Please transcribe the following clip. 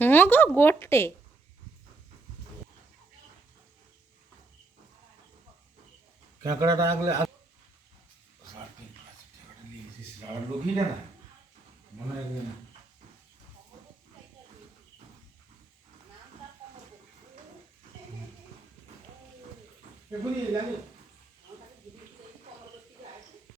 হুঁ গো গোটে। কাঁকড়াটা আগলে লুকিয়ে না মনে হয় না এখনই জানি